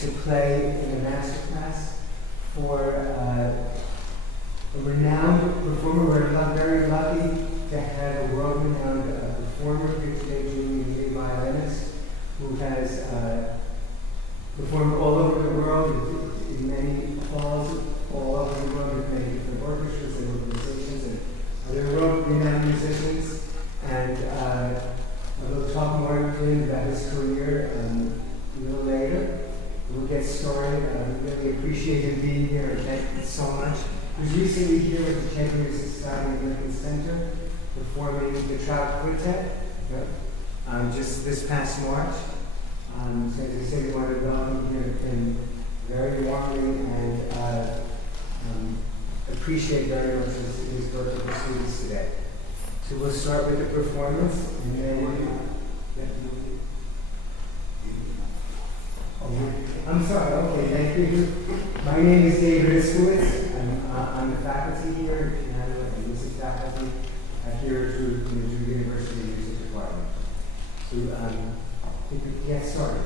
to play in a Masterclass for a renowned performer. We're very lucky to have a world-renowned performer here today, Julie, a violinist, who has performed all over the world in many halls all over the world with many different orchestras and organizations and other world-renowned musicians. And we'll talk more to him about his career a little later. We'll get started. We really appreciate him being here, and thank you so much. He was recently here at the Chamber Music Society and Lincoln Center performing the Trout Quintet just this past March. So as I said, we want to welcome him very warmly and appreciate very much his work with the students today. So we'll start with the performance, and then I'm sorry, okay, thank you. My name is David Iskowitz. I'm the faculty here at piano and music faculty here at Drew University Music Department. So we can get started.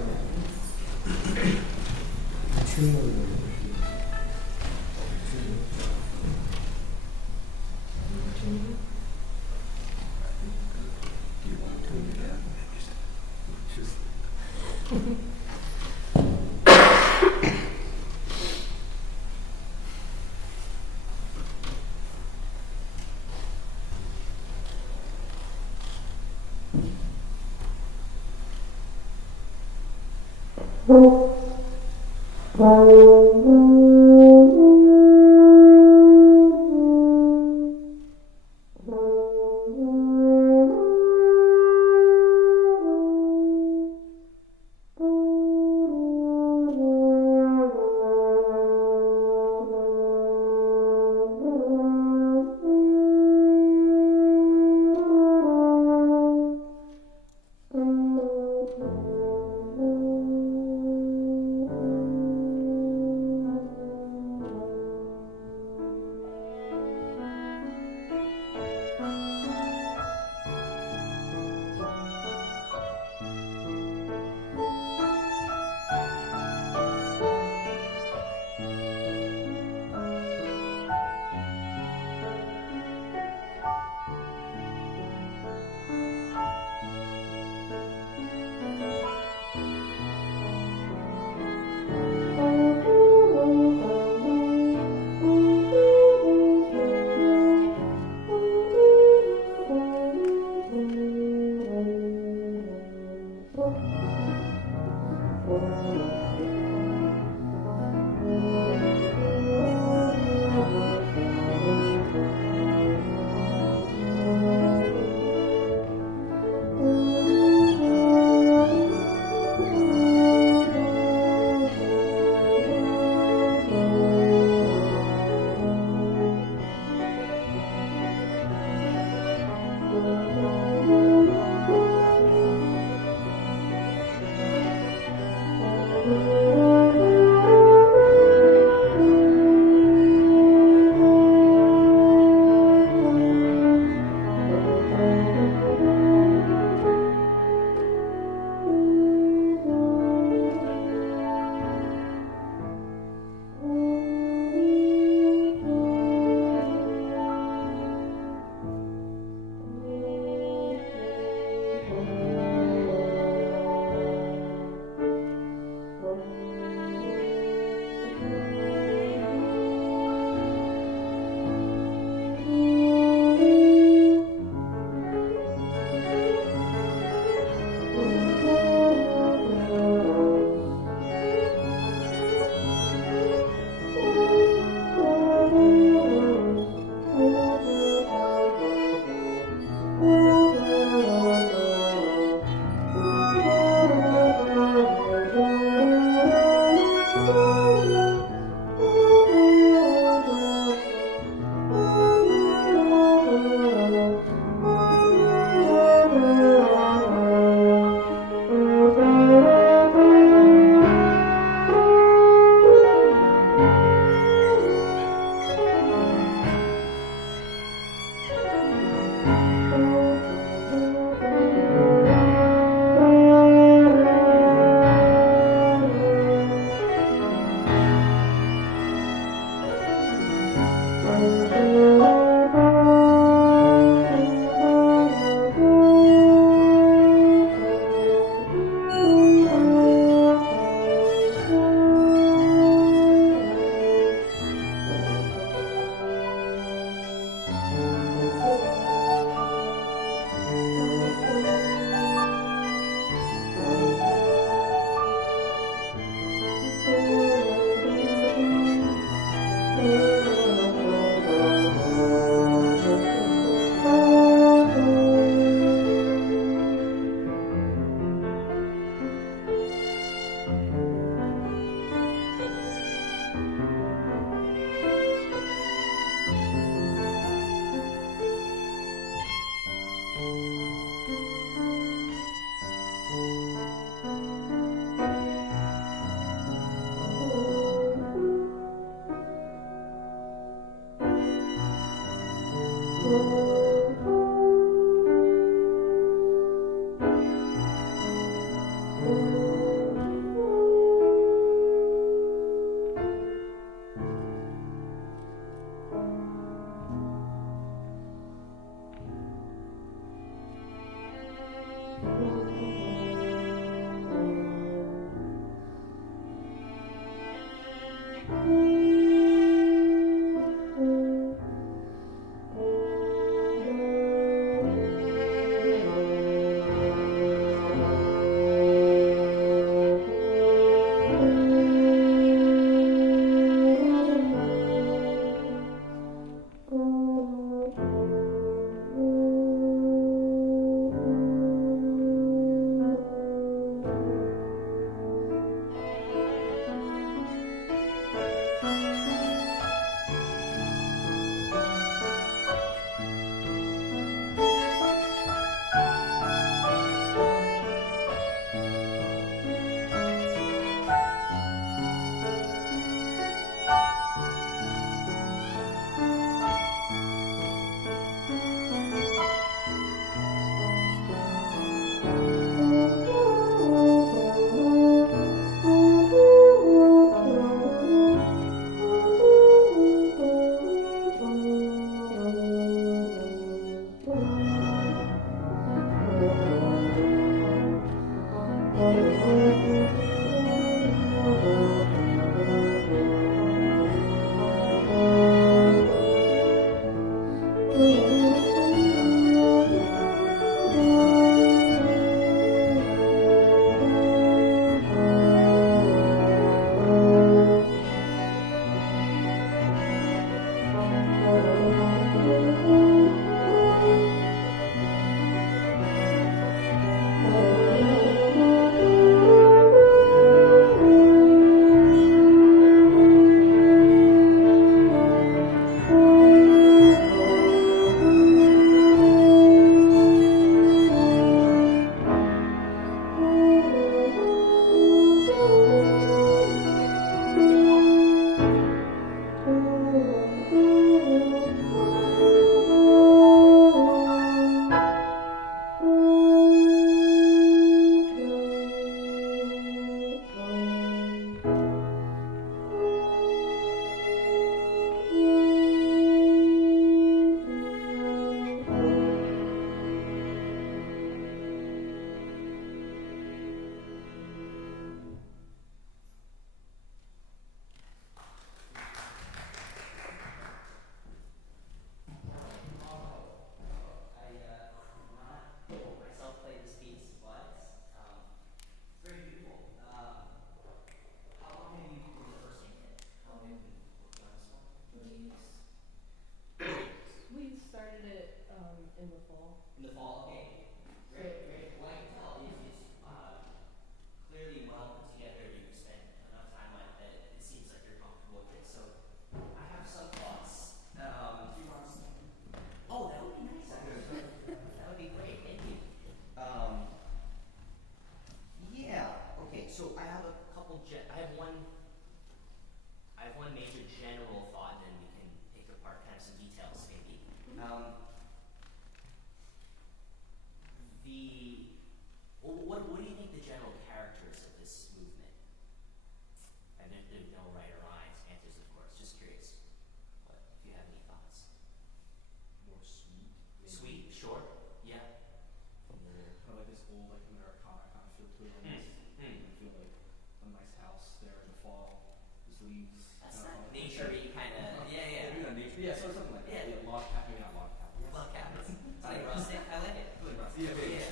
to it almost. I feel like a nice house there in the fall, just leaves. That's not nature-y kind of, yeah. Maybe not nature, yeah, so something like that. Yeah. Log cabin, maybe not log cabin. Log cabins. It's like rustic. I like it. Really rusty, yeah, maybe.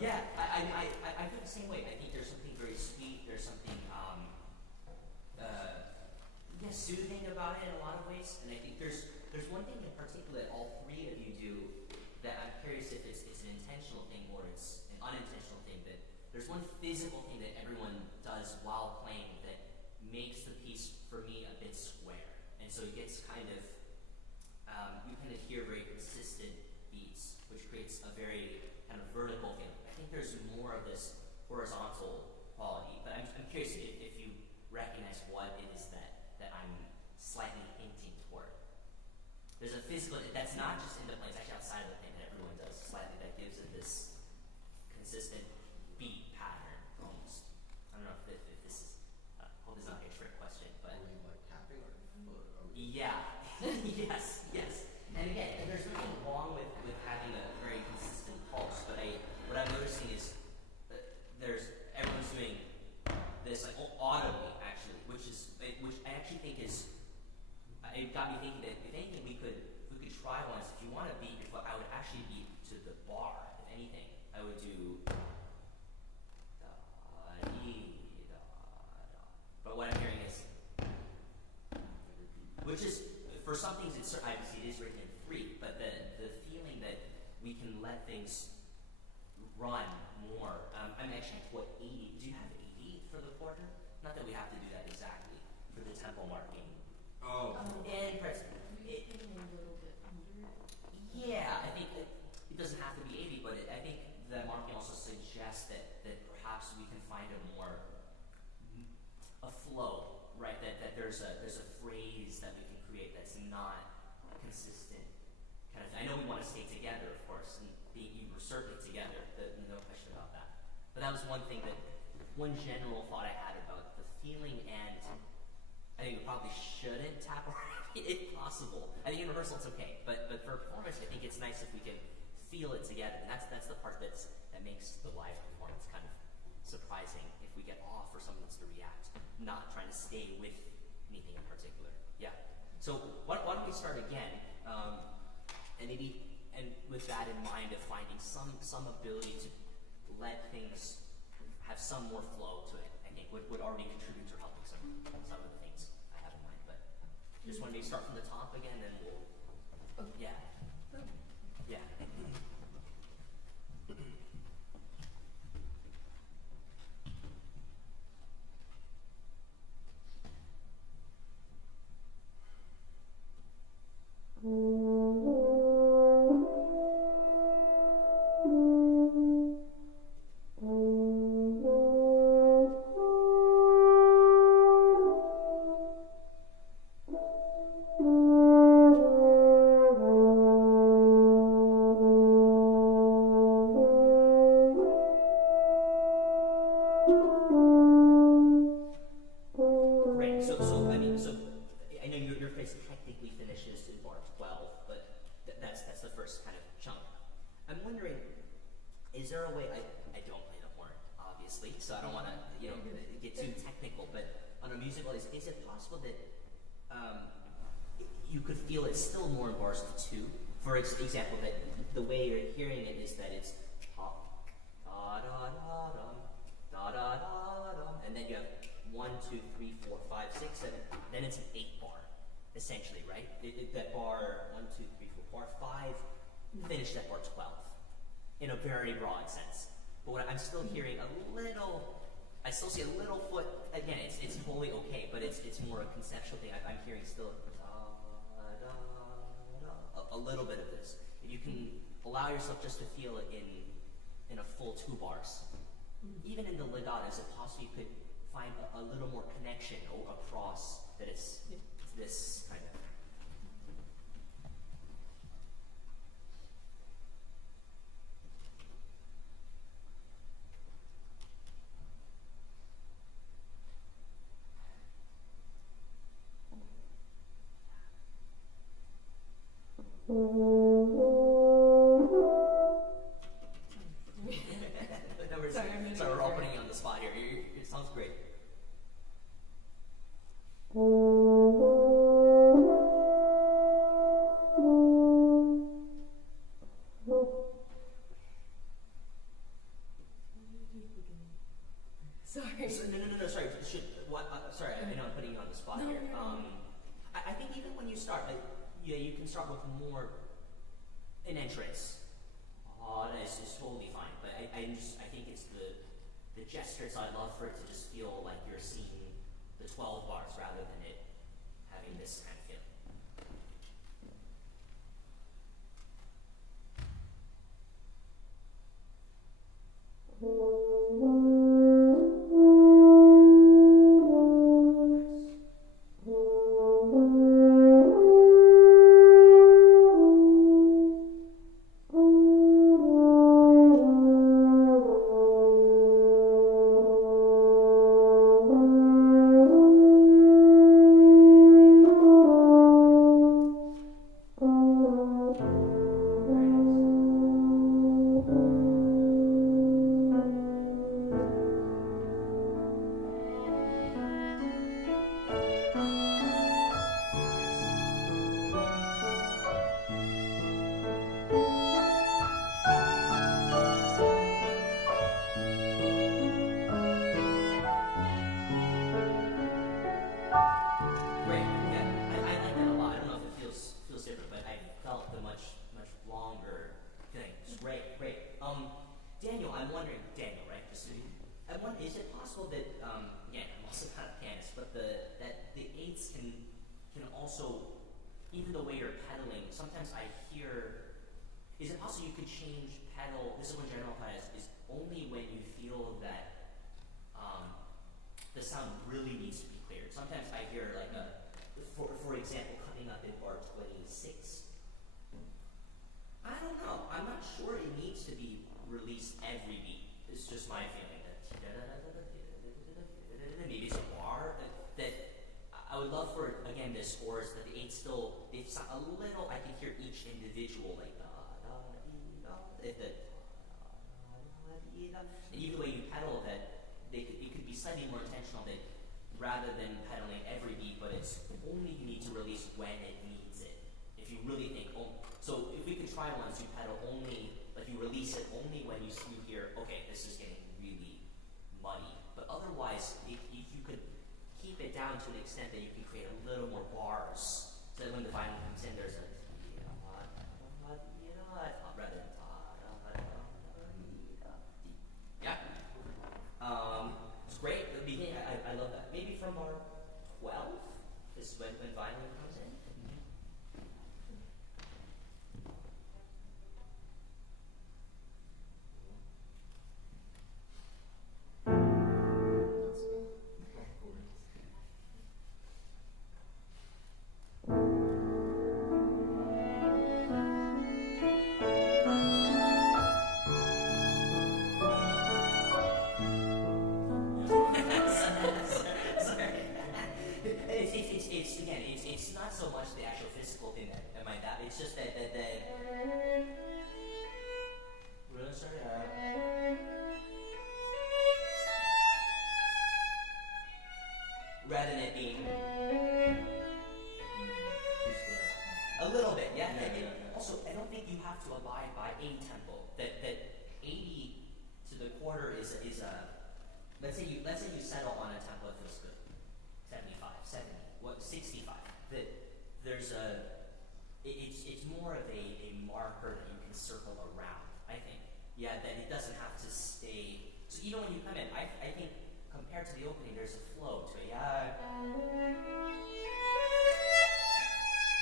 Yeah, I feel the same way. I think there's something very sweet. There's something soothing about it in a lot of ways. And I think there's one thing in particular that all three of you do that I'm curious if it's an intentional thing or it's an unintentional thing. That there's one physical thing that everyone does while playing that makes the piece for me a bit square. And so it gets kind of you kind of hear very consistent beats, which creates a very kind of vertical feeling. I think there's more of this horizontal quality, but I'm curious if you recognize what it is that I'm slightly hinting toward. There's a physical, that's not just in the plane, it's actually outside of the plane that everyone does slightly, that gives it this consistent beat pattern almost. I don't know if this is, I hope this is not a trick question, but. Are we like tapping or Yeah, yes. And again, there's nothing wrong with having a very consistent pulse, but what I'm noticing is that everyone's doing this like audibly actually, which I actually think is, it got me thinking that if anything we could try once. If you want to beat your foot, I would actually beat to the bar. If anything, I would do da dee da da. But what I'm hearing is, which is for some things it's obviously it is written in 3, but the feeling that we can let things run more. I mean, I checked what 80. Do you have 80 for the quarter? Not that we have to do that exactly for the tempo marking. Oh. And A little bit under. yeah, I think it doesn't have to be 80, but I think the marking also suggests that perhaps we can find a flow, right? That there's a phrase that we can create that's not a consistent kind of thing. I know we want to stay together, of course, and you assert it together. No question about that. But that was one general thought I had about the feeling, and I think we probably shouldn't tap if possible. I think in rehearsal it's okay, but for performance, I think it's nice if we can feel it together, and that's the part that makes the live performance kind of surprising. If we get off or someone wants to react, not trying to stay with anything in particular. Yeah. So why don't we start again, and with that in mind, of finding some ability to let things have some more flow to it, I think would already contribute to helping some of the things I have in mind. But just want to start from the top again, and we'll, yeah. I know your phrase technically finishes in bar 12, but that's the first kind of chunk. I'm wondering, is there a way, I don't play the horn, obviously, so I don't want to get too technical, but on a musical, is it possible that you could feel it still more in bars of 2? For example, that the way you're hearing it is that it's da da da da da da da da, and then you have 1, 2, 3, 4, 5, 6, 7. Then it's an 8 bar, essentially, right? That bar 1, 2, 3, 4, bar 5 finished at bar 12, in a very broad sense. But what I'm still hearing a little, I still see a little foot. Again, it's totally okay, but it's more a conceptual thing. I'm hearing still da da da, a little bit of this. If you can allow yourself just to feel it in a full 2 bars. Even in the legato, is it possible you could find a little more connection across, that it's this kind of... Sorry, I'm no, sorry. Sorry, I know I'm putting you on the spot No, here. you're not. I think even when you start, yeah, you can start with more an entrance. It's totally fine. But I think it's the gestures. I love for it to just feel like you're seeing the 12 bars rather than it having this kind of feel. Great. Yeah, I like that a lot. I don't know if it feels different, but I felt the much longer thing. It's great, great. Daniel, I'm wondering, Daniel, right? Just so I'm wondering, is it possible that again, I'm also not a pianist, but that the eighths can also, even the way you're pedaling, sometimes I hear. Is it possible you could change pedal? This is one general class is only when you feel that the sound really needs to be cleared. Sometimes I hear like for example, coming up in bar 26. I don't know. I'm not sure it needs to be released every beat. It's just my feeling that maybe it's a bar that I would love for again this chorus that the eight still they sound a little. I can hear each individual like and even the way you pedal that it could be slightly more intentional that rather than pedaling every beat, but it's only you need to release when it needs it. If you really think, so if we could try once, you pedal only, like you release it only when you hear, okay, this is getting really muddy. But otherwise, if you could keep it down to the extent that you can create a little more bars, so that when the violin comes in, there's a rather than yeah. It's great. The beginning, I love that. Maybe from bar 12 is when violin comes in. It's not so much the actual physical thing that I mind that. It's just that really sorry. Rather than it being a little bit, yeah. Also, I don't think you have to abide by a tempo. That 80 to the quarter is a. Let's say you settle on a tempo that feels good. 75, 70, 65. That there's it's more of a marker that you can circle around, I think. Yeah, that it doesn't have to stay. So even when you come in, I think compared to the opening, there's a flow to it. Yeah.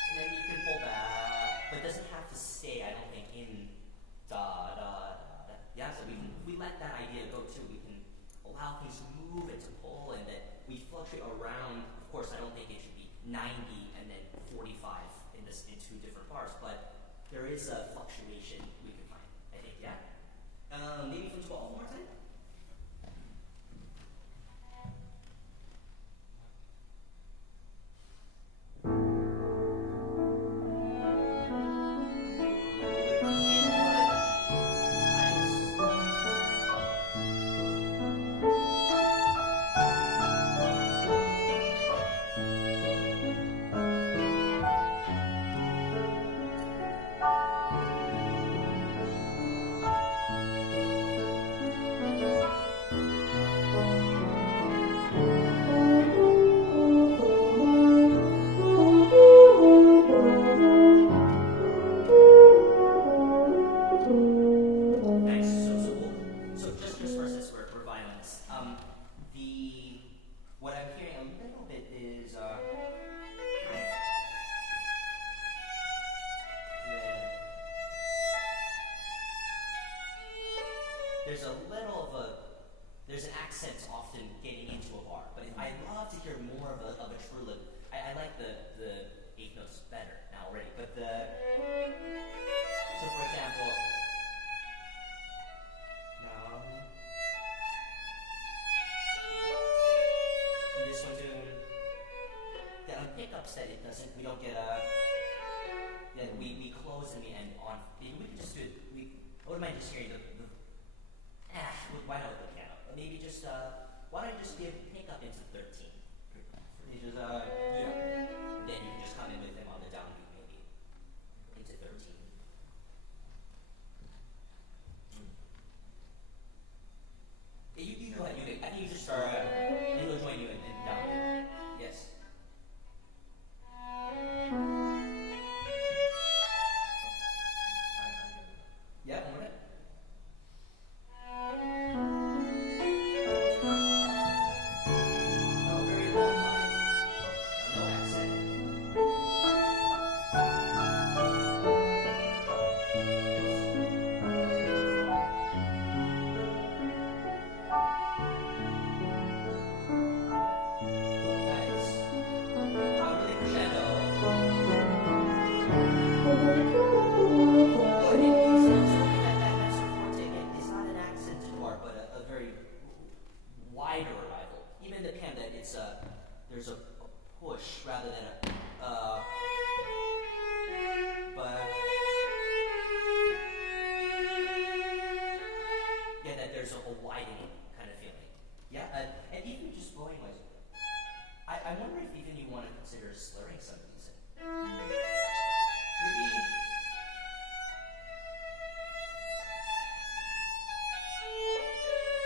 And then you can pull back, but it doesn't have to stay, I don't think, in da da da. Yeah, so we let that idea go too. We can allow things to move and to pull and that we fluctuate around. Of course, I don't think it should be 90 and then 45 in two different bars, but there is a fluctuation we can find, I think, yeah? Maybe from 12 more time? hear more of a true look. I like the eighth notes better now already, but so for example, now in this one tune, the pickups that it doesn't, we don't get that we close and we end on. Maybe we can just do it. I wouldn't mind just hearing why not with the piano? Maybe just why don't you just give pickup into 13? You just then you can just come in with them on the downbeat maybe into 13. You go ahead. I think you just start. And he'll join you in downbeat. Yes. Yeah, one more time. No, very long line. No accent. Nice. Really crescendo. It's not an accented part, but a very wider arrival. Even the pen that it's there's a push rather than but yeah, that there's a widening kind of feeling. Yeah, and even just blowing wise, I wonder if even you want to consider slurring some of these. Maybe.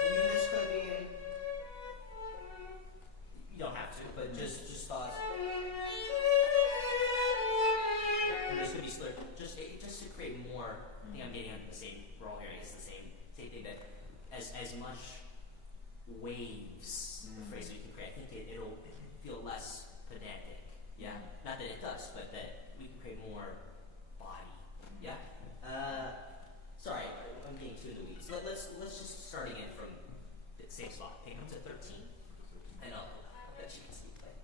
Even this could be. You don't have to, but just thoughts. And this could be slurred, just to create more. I think I'm getting at the same. We're all hearing it's the same thing that as much waves the phrase we can create. I think it'll feel less pedantic. Yeah, not that it does, but that we can create more body. Yeah. Sorry, I'm getting too in the weeds. Let's just start again from the same spot. Pick up to 13. I know. I bet you can see play.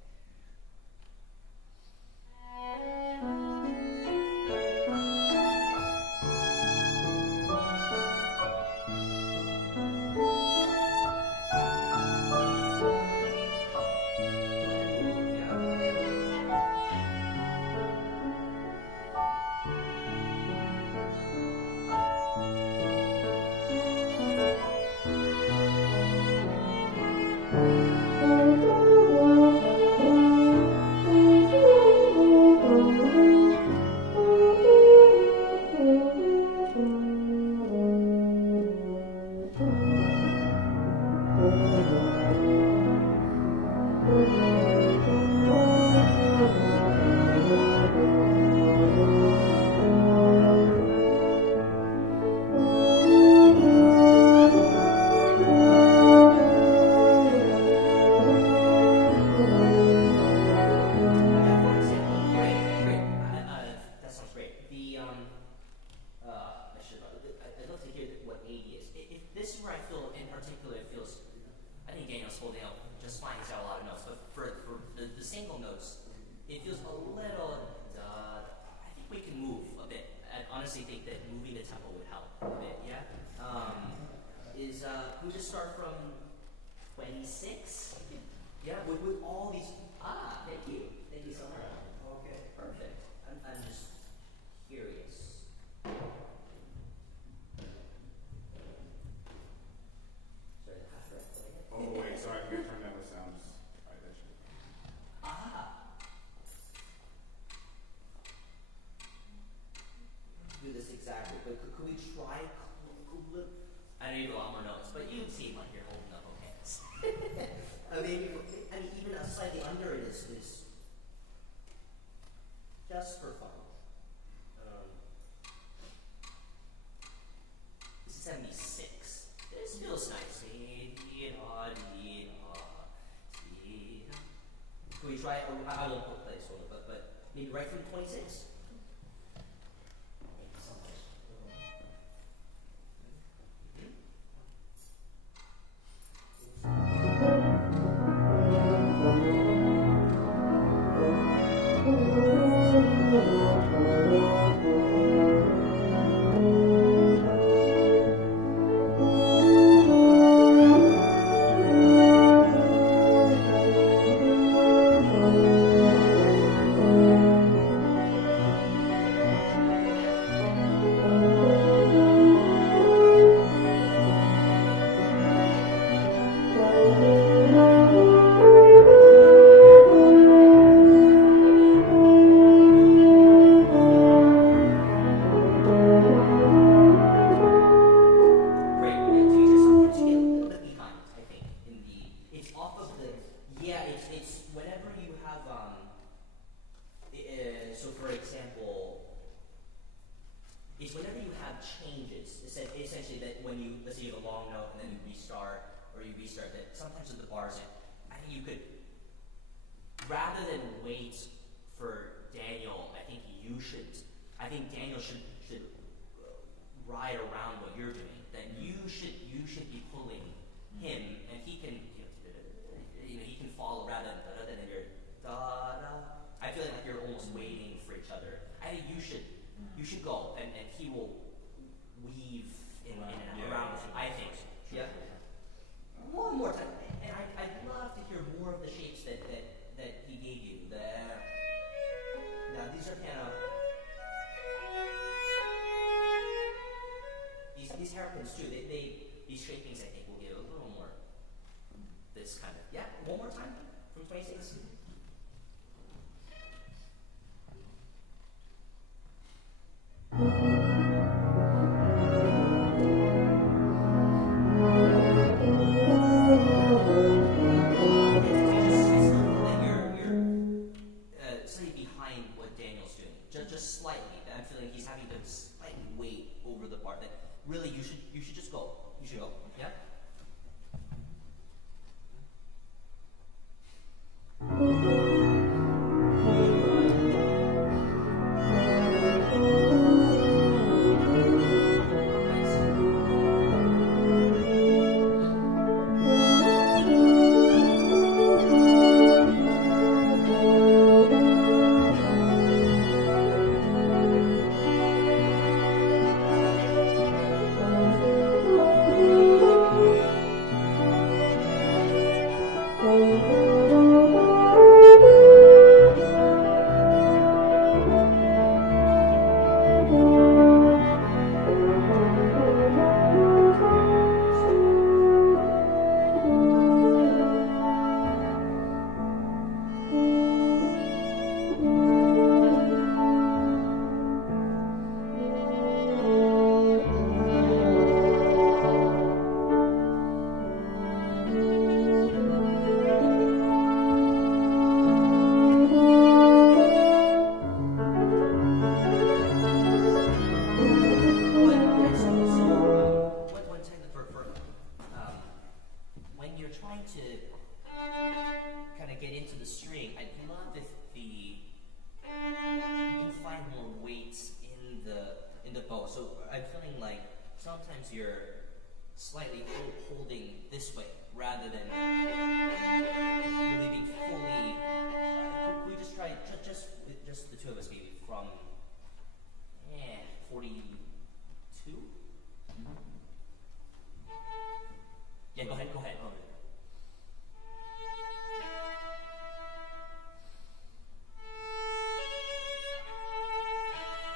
We just start from 26. Yeah, with all these. Thank you so much. Okay, perfect. I'm just curious. Sorry, half right. Oh wait, sorry, I'm gonna turn down the sounds. Alright, that should. Do this exactly, but could we try? I know you have a lot more notes, but you seem like you're holding up okay. I mean, even slightly under it is just for fun. This is 76. This feels nice. Can we try it? I won't play this one, but maybe right from 26? Thank you so much. so for example, it's whenever you have changes, essentially that when you, let's say you have a long note and then you restart, that sometimes with the bars, I think you could, rather than wait for Daniel, I think Daniel should ride around what you're doing. That you should be pulling him, and he can, he can follow rather than your da da. I feel like you're almost waiting for each other. I think you should go, and he will weave in and around. I think. Yeah. One more time, and I'd love to hear more of the shapes that he gave you. Now these are kind of these hairpins too. These shapings I think will give a little more. This kind of one more time from 26. Just slightly. I'm feeling he's having to slightly weight over the bar. That really you should just go. You should go. Yeah.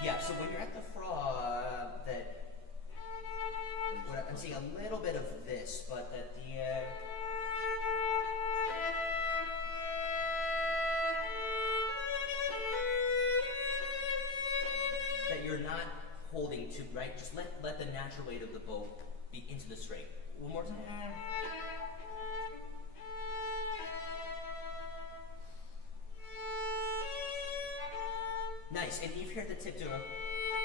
Yeah, so when you're at the frog, I'm seeing a little bit of this, but at the that you're not holding to, right? Just let the natural weight of the bow be into the string. One more time. Nice, and you hear the tip to it.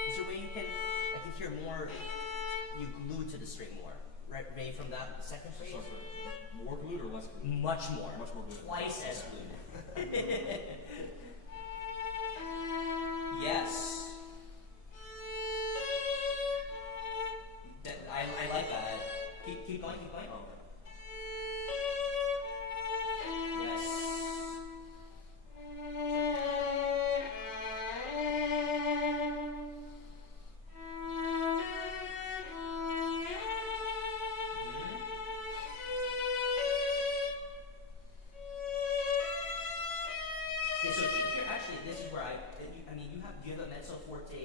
Is there a way I can hear more, you glued to the string more, right, Ray, from that second phrase? So, more glued or less glued? Much more. Much more glued. Twice as glued. Yes. I like that. Keep going. Yes. Okay, so here actually, this is where you have a mezzo forte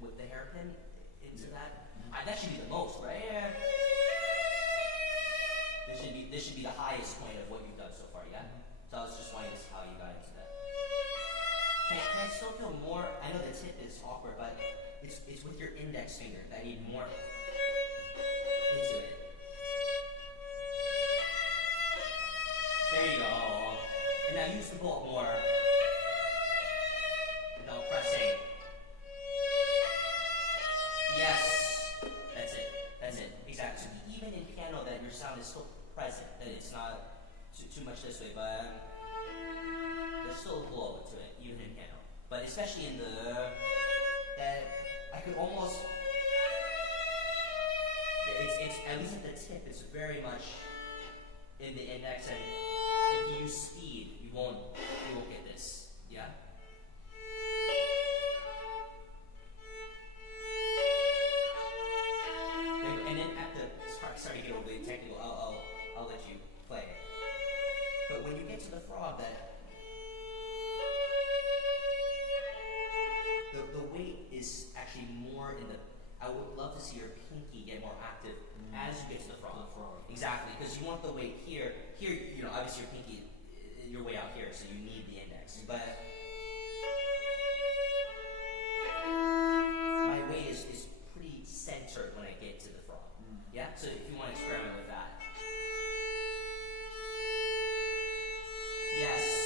with the hairpin into that. That should be the most, right? Yeah. This should be the highest point of what you've done so far, yeah? So I was just wondering how you got into that. Can I still feel more? I know the tip is awkward, but it's with your index finger that I need more into it. There you go. And now use the bolt more. Without still a glow to it, even in piano. But especially in the that I could almost it's at least at the tip it's very much in the index, and if you use speed you won't get this. Yeah? And then at the sorry to get overly technical, I'll let you play it. But when you get to the frog, that the weight is actually more in the. I would love to see your pinky get more active as you get to the frog. Exactly, because you want the weight here. Here, you know, obviously your pinky, you're way out here, so you need the index. But my weight is pretty centered when I get to the frog. Yeah. So if you want to experiment with that. Yes.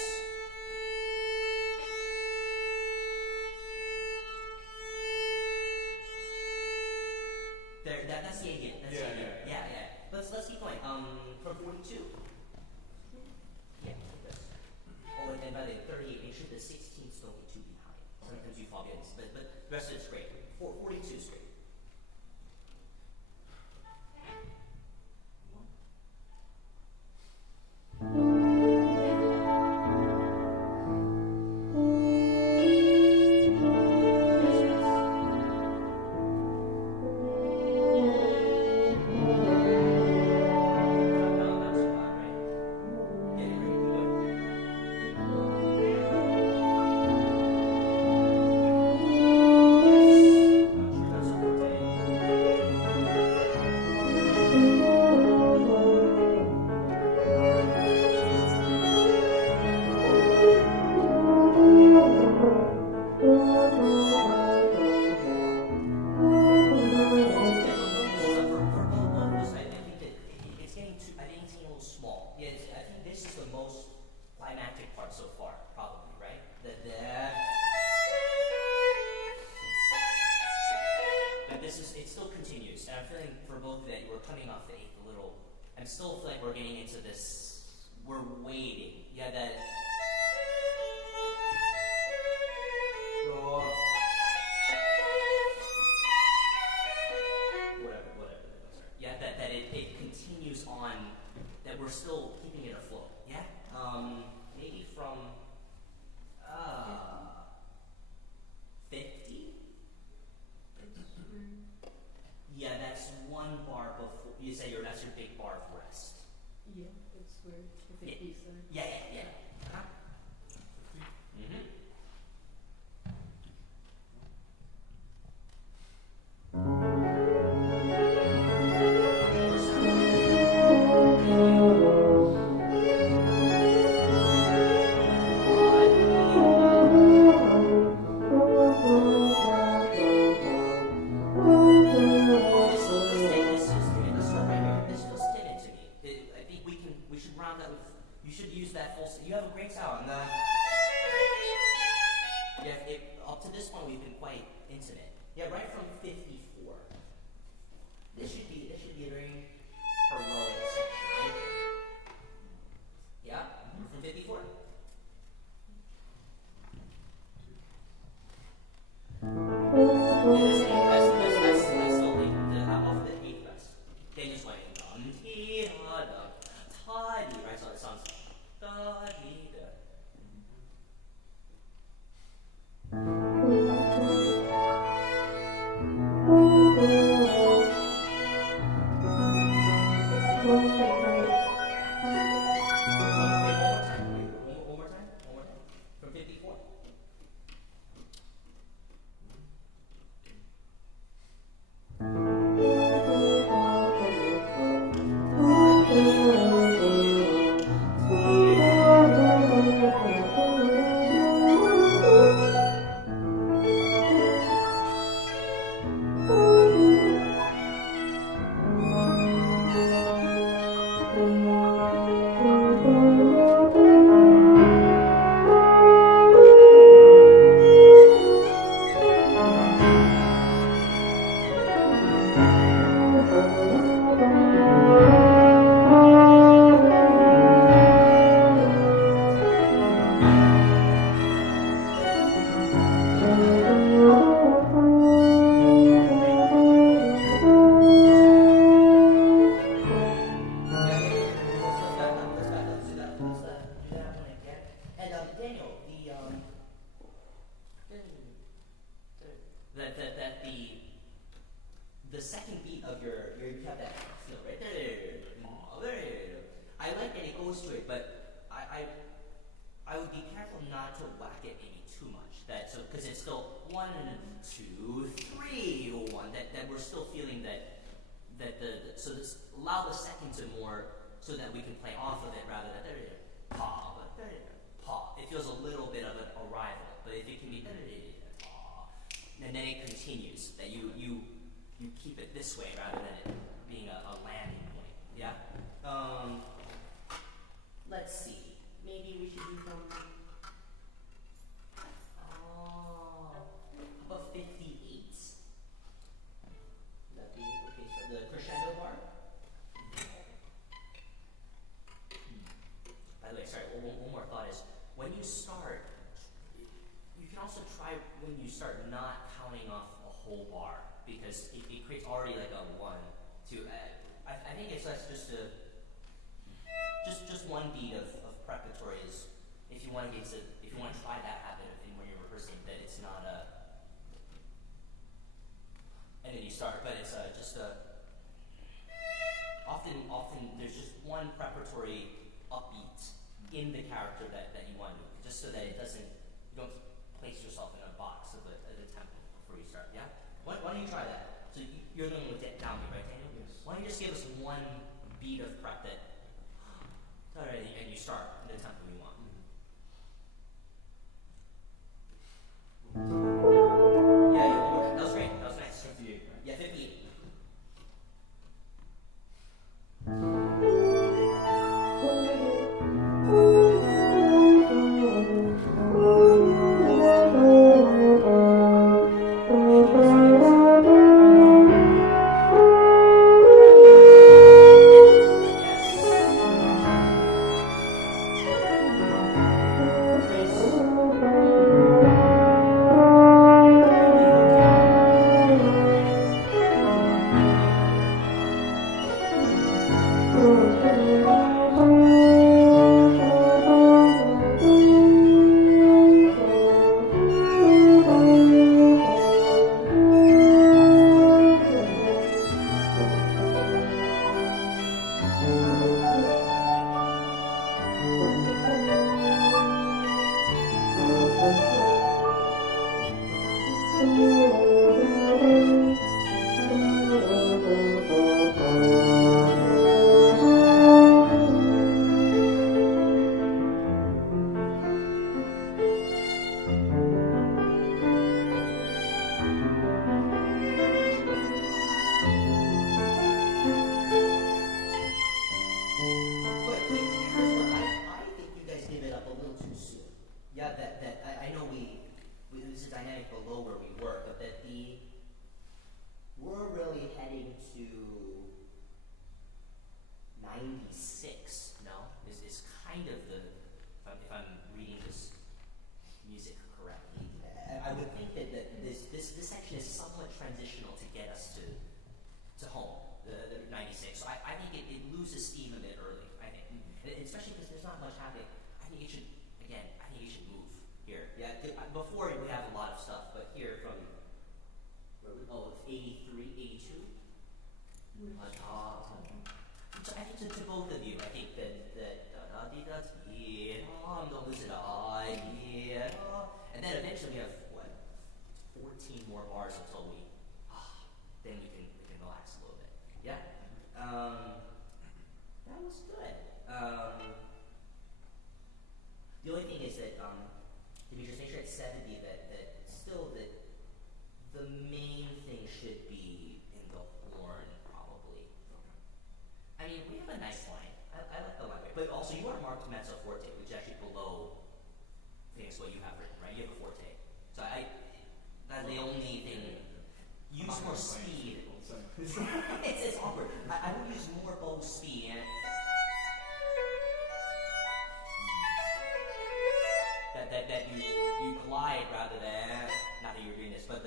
That's the idea. That's the idea. Yeah. Let's keep going. For 42. Yeah, like this. Oh, and then by the 38, make sure the 16's don't get too behind. Sometimes you fall against, but the rest of it's great. 42 is great. that the second beat of your you have that feel right there. I like that it goes to it, but I would be careful not to whack it maybe too much. That so because it's still 1, 2, 3, 1. That we're still feeling that so this allow the second to more so that we can play off of it rather than pa. It feels a little bit of an arrival, but if it can be and then it continues that you keep it this way rather than it being a landing point. Yeah. Let's see. Maybe we should do from about 58. Would that be okay for the crescendo bar? By the way, sorry. One more thought is when you start, you can also try when you start not counting off a whole bar because it creates already like a 1, 2. I think it's less just one beat of preparatory is if you want to try that habit of when you're rehearsing that it's not and then you start, but it's often there's just one preparatory upbeat in the character that you want to do, just so that you don't place yourself in a box of a tempo before you start. Yeah. Why don't you try that? So you're the one with that down beat, right, Daniel? Yes. Why don't you just give us one beat of prep that, and you start in the tempo you want. Yeah, that was great. That was nice. 58, right? Yeah, 58. Before we have a lot of stuff, but here from 83, 82. So I think to both of you, I think that don't lose it, and then eventually we have 14 more bars until then we can relax a little bit. Yeah. That was good. The only thing is that Demetrius, make sure at 70 that still that the main thing should be in the horn, probably. I mean, we have a nice line. I like the line, but also you are marked mezzo forte, which is actually below, I think it's what you have written, right? You have a forte. So that's the only thing. Use more speed. It's awkward. I would use more bow speed. That you glide rather than, not that you're doing this, but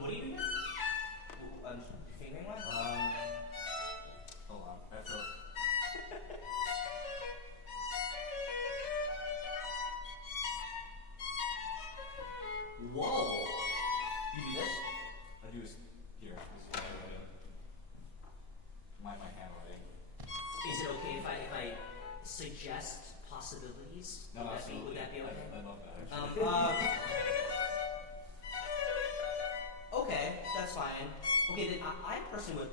what are you doing? Fingering one? suggest possibilities? No, Would that be okay? I love that, actually. Okay, that's fine. Okay, then I personally would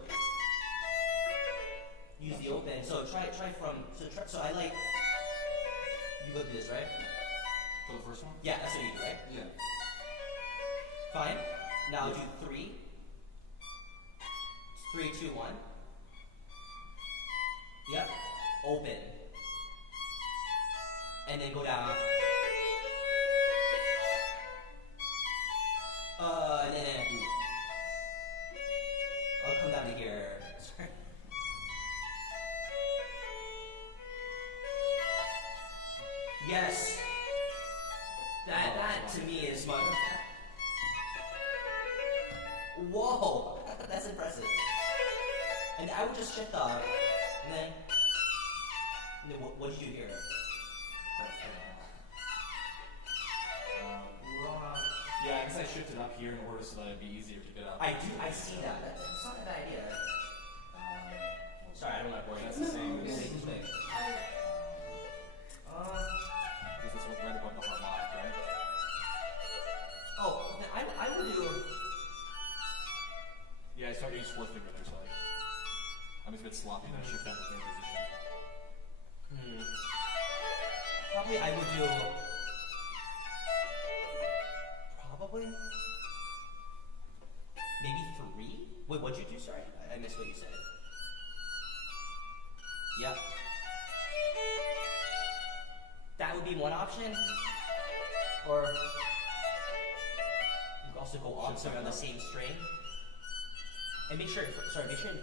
use the open. So try from so I like you go do this, right? For the first one? Yeah, that's what you do, right? Yeah. Fine. Now do 3. 3, 2, 1. Yep. Open. And then go down. And then I'll come down to here. Sorry. Yes. That to me is much. Whoa, that's impressive. And I would just shift up, and then what did you hear? Yeah, I guess I shifted up here in order so that it'd be easier to get up. I see that. That's not a bad idea. Sorry, I don't know where That's the same as same thing. this is right above the harmonic, right? Oh, then I would do. Yeah, I started to use fourth finger there, so I'm just a bit sloppy and I shift down to third position. Probably I would do. Probably. Maybe 3? Wait, what'd you do? Sorry, I missed what you said. Yep. That would be one option. Or you could also go on somewhere on the same string. And make sure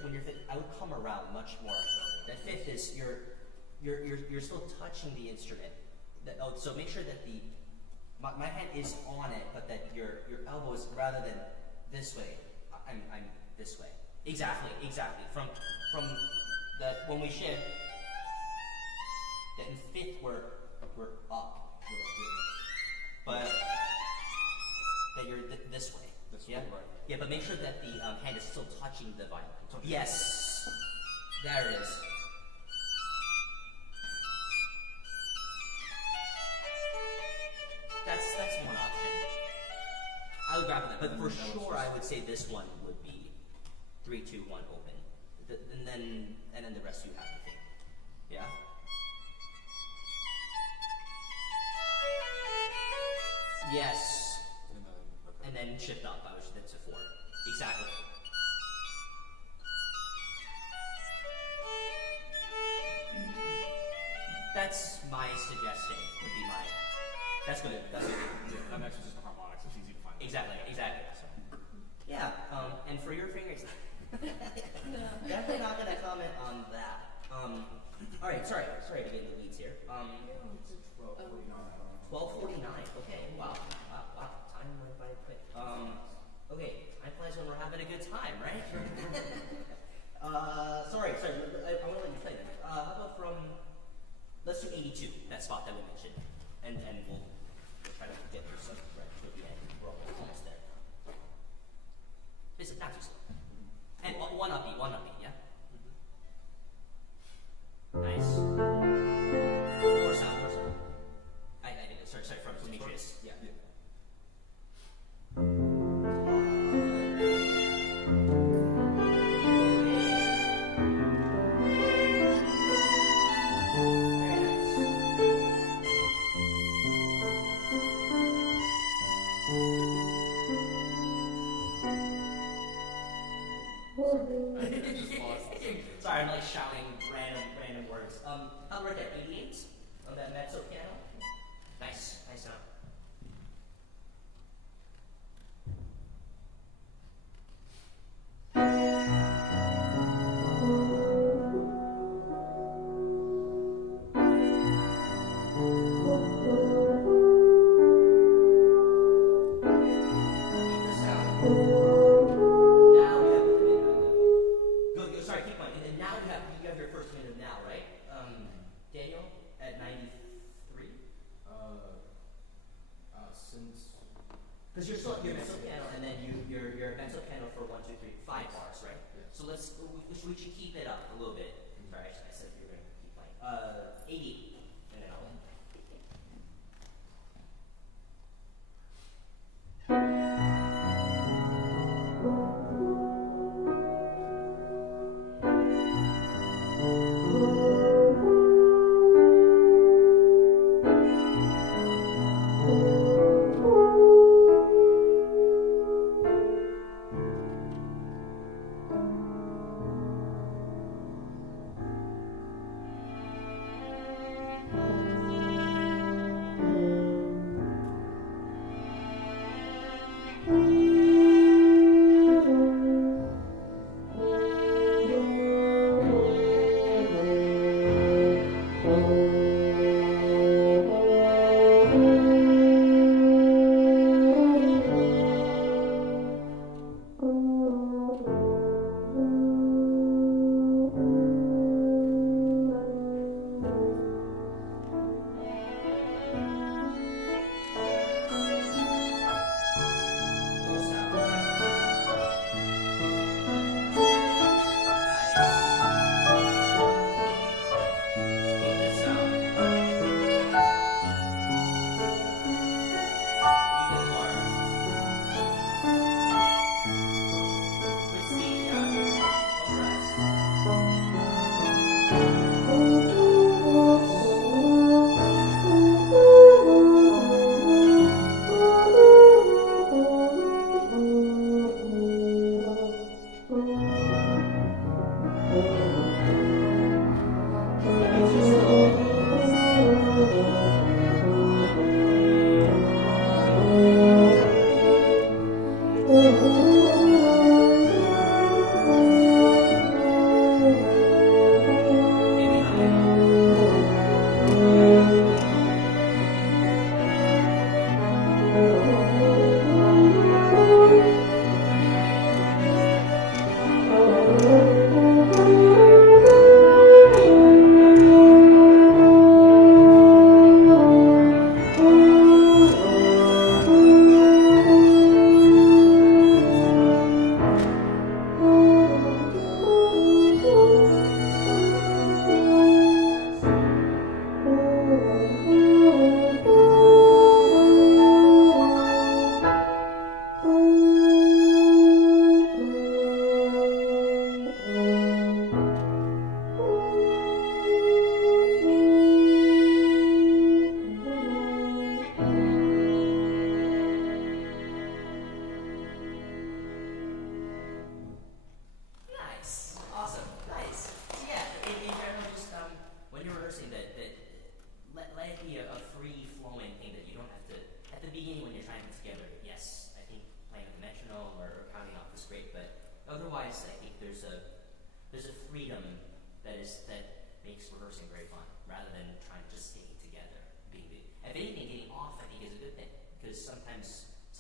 when you're fifth, I would come around much more. The fifth is you're still touching the instrument. So make sure that my hand is on it, but that your elbow is rather than this way. I'm this way. Exactly. From that when we shift, that in fifth we're up, but that you're this way. This way, Yeah. right. Yeah, but make sure that the hand is still touching the violin. Yes, there it is. That's one option. I would grab that, but for sure I would say this one would be 3, 2, 1 open, and then the rest you have to think. Yeah. Yes. And then shift up. I was that's a 4. Exactly. That's my suggestion. Would be my. That's good. That's good. Yeah, and next is just the harmonics. It's easy to find. Exactly. So. Yeah. And for your fingers, definitely not gonna comment on that. All right. Sorry to get in the weeds here. 12:49. Okay. Wow. Time went by quick. Okay. Time flies when we're having a good time, right? Sorry. I want to let you play then. How about from? Let's do 82. That spot that we mentioned, and we'll try to get through some right to the end. We're almost there. This is not too slow. And one upbeat, yeah. Nice. More sound. I did it. Sorry, from Demetrius. Yeah. Sorry, I'm like shouting random words. How about that 88 on that mezzo piano? Nice sound. The sound. Now we have the minute. Go, sorry, keep going. And then now you have your first minute now, right? Daniel at 93. Since Because you're still your mezzo piano, and then your mezzo piano for 1, 2, 3, 5 bars, right? Yeah. So we should keep it up a little bit. Sorry, I said you were going to keep playing. 88.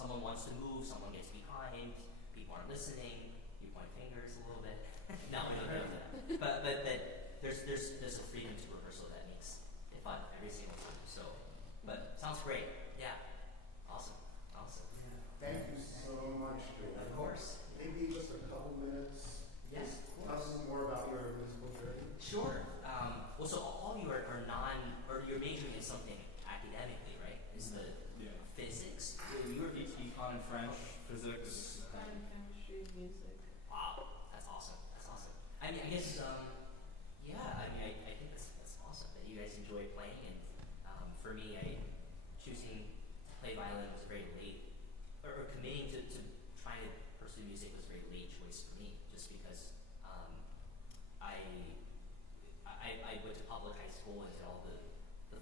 someone wants to move, someone gets behind, people aren't listening, you point fingers a little bit. No, we don't do that. But there's a freedom to rehearsal that makes it fun every single time. So, but sounds great. Yeah, awesome. Thank you so much, Joel. Of course. Maybe just a couple minutes. Yes, Just of tell course. us more about your musical journey. Sure. Well, so all of you are or you're majoring in something academically, right? Is the Yeah. physics? You were econ and French, physics. Design, chemistry, music. Wow, that's awesome. I mean, I guess, yeah. I mean, I think that's awesome that you guys enjoy playing. And for me, choosing to play violin was very late, or committing to trying to pursue music was a very late choice for me, just because I went to public high school and did all the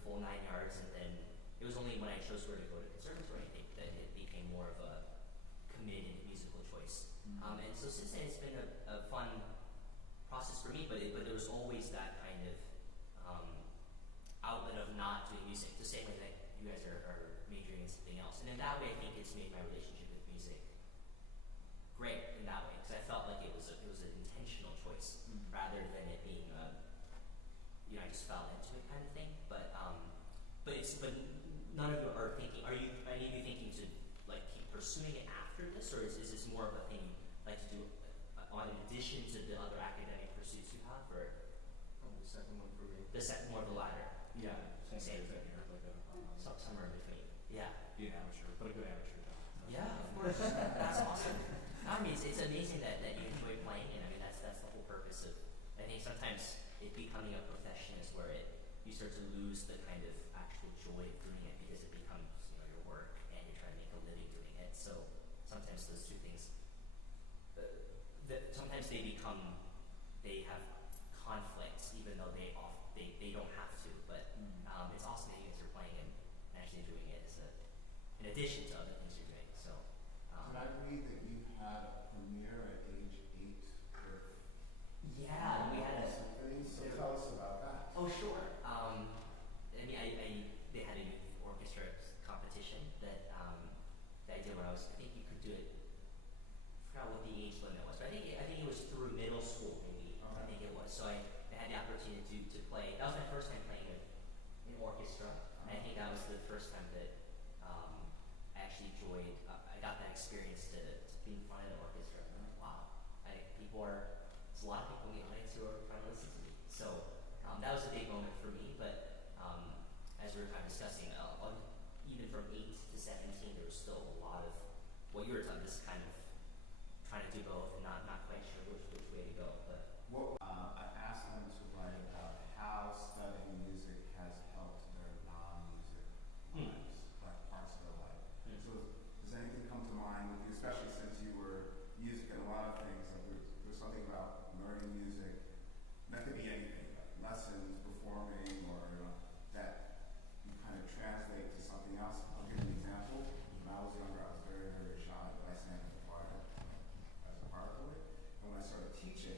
full 9 yards, and then it was only when I chose where to go to conservatory, I think, that it became more of a committed musical choice. And so since then, it's been a fun process for me, but there was always that kind of outlet of not doing music, the same way that you guys are majoring in something else. And in that way, I think it's made my relationship with music great in that way, because I felt like it was an intentional choice rather than it being I just fell into it kind of thing. But none of you are thinking. Are any of you thinking to like keep pursuing it after this, or is this more of a thing you like to do in addition to the other academic pursuits you have, or The second one for me. the second more of the latter? Yeah, Same. thing here, like Somewhere in between. Yeah. be an amateur, but a good amateur job. Yeah, of course. That's awesome. I mean, it's amazing that you enjoy playing, and I mean that's the whole purpose of. I think sometimes it becoming a profession is where you start to lose the kind of actual joy of doing it, because it becomes your work and you're trying to make a living doing it. So sometimes those two things, sometimes they have conflicts, even though they don't have to. But it's awesome that you guys are playing and actually doing it in addition to other things you're doing. So. Did I read that you had a premiere at age 8 with Yeah, we had a. something? So tell us about that. Oh, sure. I mean, they had a youth orchestra competition that I did when I think you could do it. I forgot what the age limit was, but I think it was through middle school, maybe. I think it was. So I had the opportunity to play. That was my first time playing in orchestra, and I think that was the first time that I actually enjoyed. I got that experience to be in front of the orchestra. And I'm like, wow, there's a lot of people in the audience who are trying to listen to me. So that was a big moment for me. But as we were kind of discussing, even from 8 to 17, there was still a lot of what you were talking. This kind of trying to do both, and not quite sure which way to go. But I asked them to write about how studying music has helped their non-music lives, like parts of their life. So does anything come to mind with you, especially since you were music in a lot of things? Like there's something about learning music, that could be anything, like lessons, performing, or that you kind of translate to something else. I'll give you an example. When I was younger, I was very, very shy, but I sang in the choir as a part of it. And when I started teaching,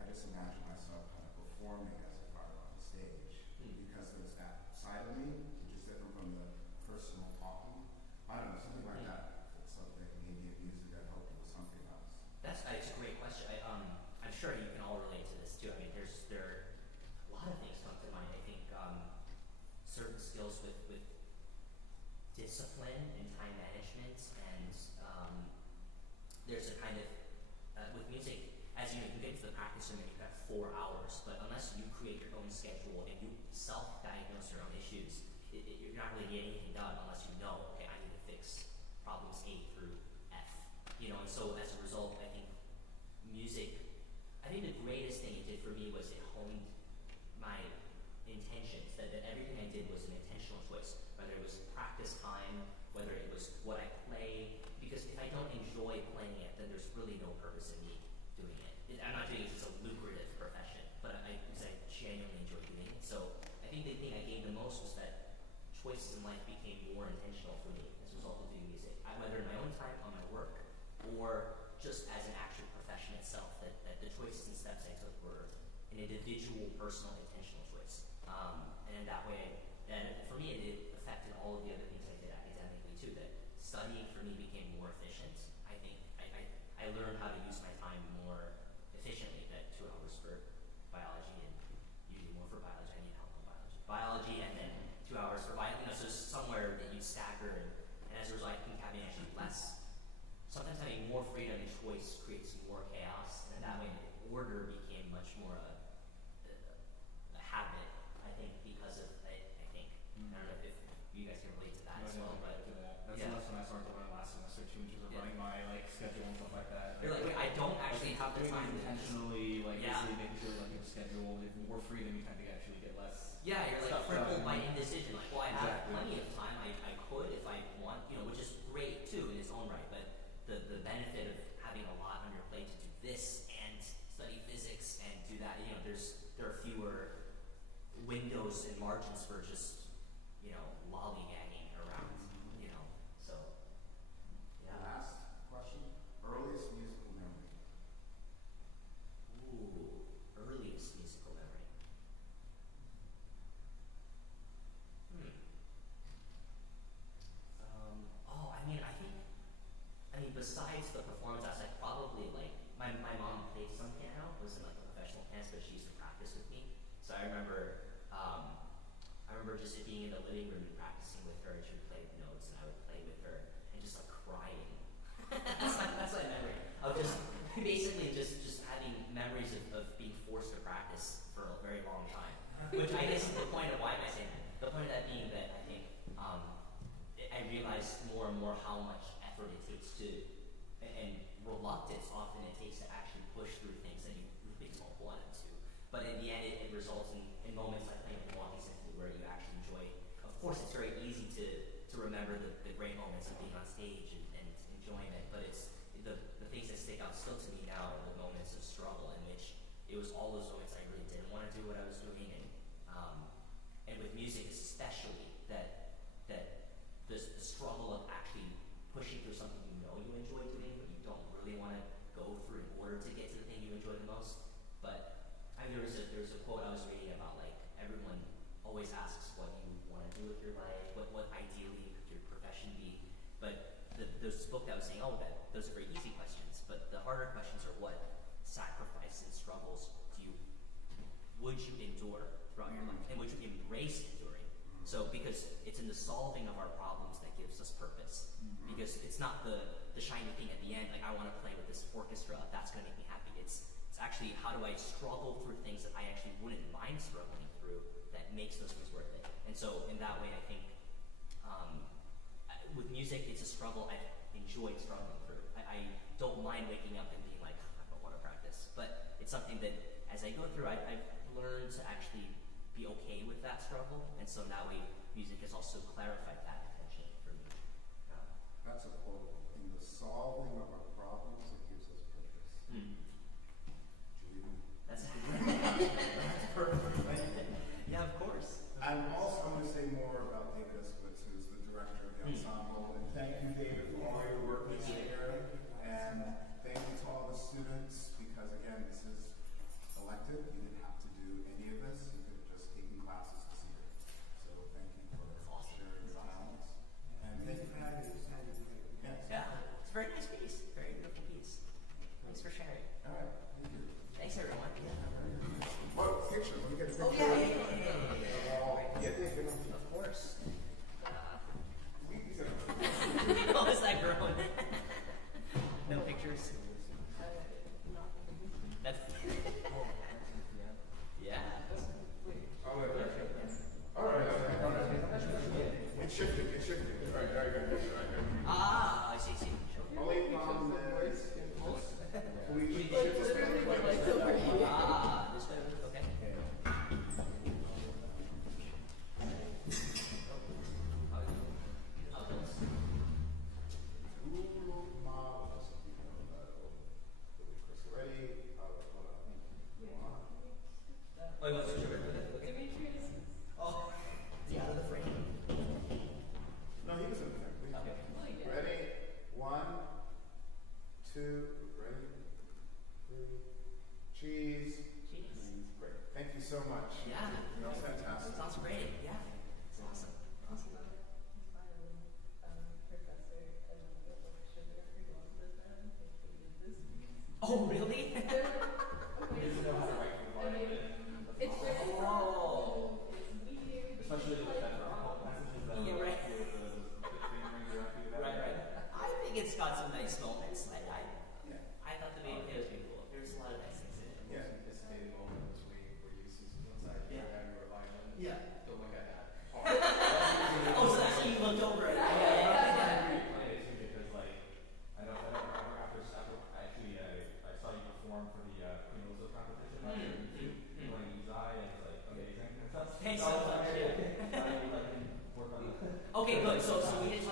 I just imagined myself kind of performing as a part on the stage, because there's that side of me, which is different from the personal talking. I don't know, something like that. It's something maybe in music that helped you with something else. It's a great question. I'm sure you can all relate to this too. I mean, there are a lot of things come to mind. I think certain skills with discipline and time management, and there's a kind of with music, as you can get into the practice room and you've got 4 hours, but unless you create your own schedule and you self-diagnose your own issues, you're not really getting anything done unless you know, okay, I need to fix problems A through F. And so as a result, I think the greatest thing it did for me was it honed my intentions, that everything I did was an intentional choice, whether it was practice time, whether it was what I play, because if I don't enjoy playing it, then there's really no purpose in me doing it. I'm not doing it as a lucrative profession, but because I genuinely enjoy doing it. So I think the thing I gained the most was that choices in life became more intentional for me as a result of doing music, whether in my own time, on my work, or just as an actual profession itself, that the choices and steps I took were an individual, personal, intentional choice. And in that way, and for me, it affected all of the other things I did academically too, that studying for me became more efficient. I think I learned how to use my time more efficiently. That 2 hours for biology and usually more for biology. I need help on biology. Biology and then 2 hours for biology. You know, so somewhere that you stagger, and as a result, I think having actually less. Sometimes having more freedom and choice creates more chaos, and that way order became much more a habit. I think because of I think I don't know if you guys can relate to that as well, but That's yeah. the lesson I started to learn last semester too, in terms of running my like schedule and stuff like that. You're like, wait, I don't actually have the doing time it to intentionally, like Yeah. basically making sure like you have a schedule, you have more freedom, you tend to actually get less. Yeah, you're like stuff crippled done. by indecision. Like, well, I have Exactly. plenty of time. I could if I want, you know, which is great too in its own right. But the benefit of having a lot on your plate to do this and study physics and do that, you know, there are fewer windows and margins for just, you know, lollygagging around, you know. So, yeah. Last question. Earliest musical memory. Ooh, earliest musical memory. I mean, besides the performance aspect, probably like my mom played some piano, wasn't like a professional pianist, but she used to practice with me. So I remember just being in the living room and practicing with her, and she would play notes, and I would play with her, and just like crying. that's my memory of just basically just having memories of being forced to practice for a very long time. Which I guess is the point of why am I saying that? The point of that being that I think I realized more and more how much effort it takes to, and reluctance often it takes to actually push through things that you really don't want to. But in the end, it results in moments like playing the Walking Symphony where you actually enjoy. Of course, it's very easy to remember the great moments of being on stage and enjoying it, but it's the things that stick out still to me now are the moments of struggle in which it was all those moments I really didn't want to do what I was doing, and with music especially that the struggle of actually pushing through something you know you enjoy doing, but you don't really want to go through in order to get to the thing you enjoy the most. But there was a quote I was reading about, like, everyone always asks what you want to do with your life, what ideally could your profession be. But there's this book that was saying, oh, that those are very easy questions, but the harder questions are what sacrifice and struggles would you endure throughout your life, and would you embrace enduring? So, because it's in the solving of our problems that gives us purpose. Because it's not the shiny thing at the end, like I want to play with this orchestra, that's going to make me happy. It's actually how do I struggle through things that I actually wouldn't mind struggling through that makes those things worth it. And so in that way, I think with music, it's a struggle I've enjoyed struggling through. I don't mind waking up and being like, I don't want to practice. But it's something that as I go through, I've learned to actually be okay with that struggle. And so now music has also clarified that potentially for me. That's a quote. In the solving of our problems, it gives us purpose. Julian. That's perfect. Yeah, of course. I'm going to say more about David Eskowitz, who's the director of the ensemble. And thank you, David, for all your work this year. And thank you to all the students, because again, this is elective. You didn't have to do any of this. You could have just taken classes this year. So thank you for sharing your talents. And thank you for having us. Yes. Yeah, it's a very nice piece. Very beautiful piece. Thanks for sharing. All right. Thank you. Thanks, everyone. Oh, picture. Let me get a picture. Oh, yeah. Yeah. Of course. These are- Oh, is that grown? No pictures? That's... yeah. All right. It's shifting. All right, very good. Ah, I see. Only is we shift this man. Ah, this way. Okay. Oh, you want to switch over to that? Okay. Demetrius. Oh, is he out of the frame? No, he doesn't think. Okay. Ready? 1, 2, ready? 3. Cheese. Cheese. Great. Thank you so much. Yeah. That was fantastic. Sounds great. Yeah. It's awesome. Professor Oh, really? You just know how to write for the bar. It's really Oh. hard. It's weird. Especially with that messages that Yeah, right. with the fingering directly to that. Right. I think it's got some nice moments. Yeah. I thought the video was beautiful. There's a lot of nice things in it. Yeah. Anticipated moment was waiting for you since once I Yeah. had your alignment. Yeah. Don't look at that. Oh, so that's when you looked over it. I Yeah. agree with it too because like I know after actually I saw you perform for the Queen competition last year on YouTube playing Izai and it's like okay thanks Thanks so much. I would like to work on that. Okay, good. So we did